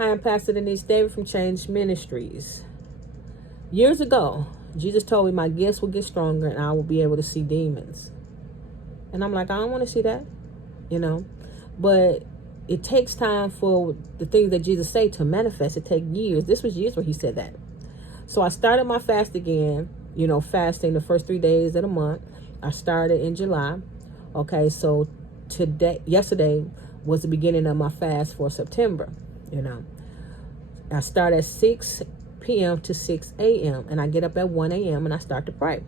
Hi, I'm Pastor Denise David from Change Ministries. Years ago, Jesus told me my gifts will get stronger and I will be able to see demons. And I'm like, I don't want to see that, But it takes time for the things that Jesus said to manifest. It takes years. This was years when he said that. So I started my fast again, fasting the first 3 days of the month. I started in July. Okay, so yesterday was the beginning of my fast for September. I start at 6 p.m. to 6 a.m. and I get up at 1 a.m. and I start to pray.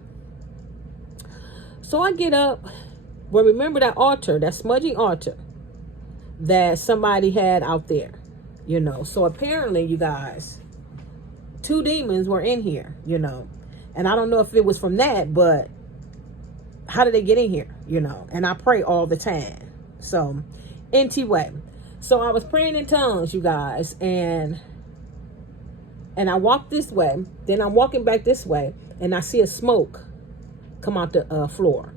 So I get up. Well, remember that altar, that smudging altar that somebody had out there, So apparently, you guys, 2 demons were in here, And I don't know if it was from that, but how did they get in here, And I pray all the time. So, anyway, so I was praying in tongues, you guys, and I walk this way, then I'm walking back this way, and I see a smoke come out the floor.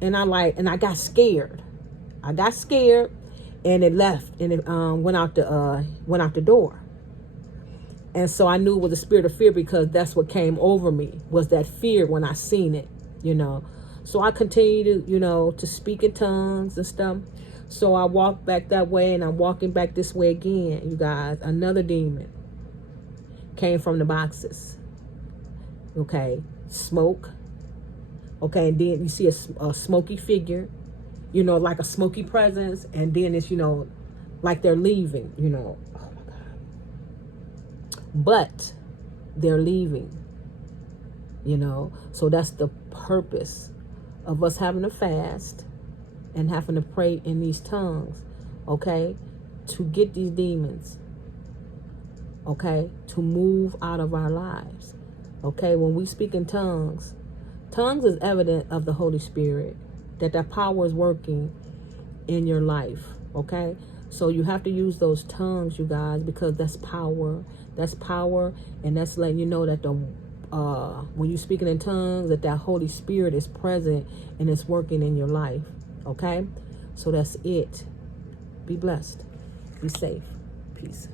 And I got scared. And it left, and it went out the door. And so I knew it was a spirit of fear, because that's what came over me, was that fear when I seen it, So I continued to speak in tongues and stuff. So I walked back that way, and I'm walking back this way again, you guys. Another demon came from the boxes. Okay, smoke. Okay, and then you see a smoky figure, like a smoky presence, and then it's, like they're leaving, Oh my God. But they're leaving, So that's the purpose of us having to fast and having to pray in these tongues, okay? To get these demons, okay? To move out of our lives, okay? When we speak in tongues is evident of the Holy Spirit, that power is working in your life, okay? So you have to use those tongues, you guys, because that's power, and that's letting you know that when you're speaking in tongues, that Holy Spirit is present and it's working in your life, okay? So that's it. Be blessed. Be safe. Peace.